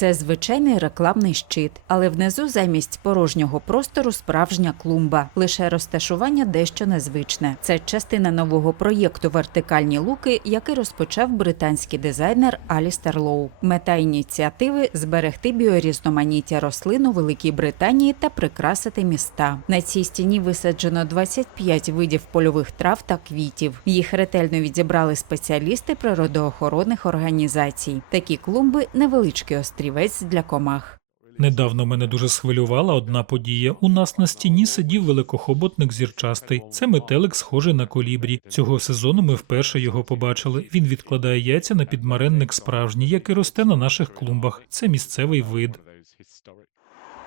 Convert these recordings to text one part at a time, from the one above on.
Це звичайний рекламний щит, але внизу замість порожнього простору справжня клумба. Лише розташування дещо незвичне. Це частина нового проєкту Вертикальні луки, який розпочав британський дизайнер Алістер Лоу. Мета ініціативи зберегти біорізноманіття рослин у Великій Британії та прикрасити міста. На цій стіні висаджено 25 видів польових трав та квітів. Їх ретельно відібрали спеціалісти природоохоронних організацій. Такі клумби невеличкий острівець для комах. Недавно мене дуже схвилювала одна подія. У нас на стіні сидів великохоботник зірчастий. Це метелик, схожий на колібрі. Цього сезону ми вперше його побачили. Він відкладає яйця на підмаренник справжній, який росте на наших клумбах. Це місцевий вид.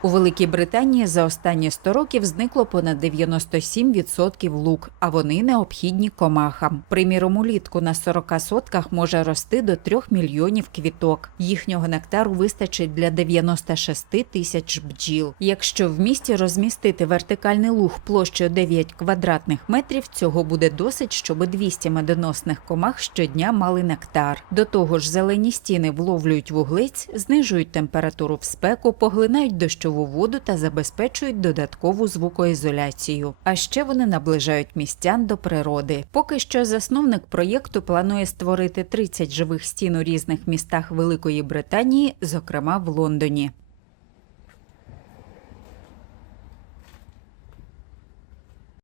У Великій Британії за останні 100 років зникло понад 97% лук, а вони необхідні комахам. Приміром, улітку на 40 сотках може рости до 3 мільйонів квіток. Їхнього нектару вистачить для 96 тисяч бджіл. Якщо в місті розмістити вертикальний луг площею 9 квадратних метрів, цього буде досить, щоб 200 медоносних комах щодня мали нектар. До того ж, зелені стіни вловлюють вуглець, знижують температуру в спеку, поглинають дощову воду та забезпечують додаткову звукоізоляцію. А ще вони наближають містян до природи. Поки що засновник проєкту планує створити 30 живих стін у різних містах Великої Британії, зокрема в Лондоні.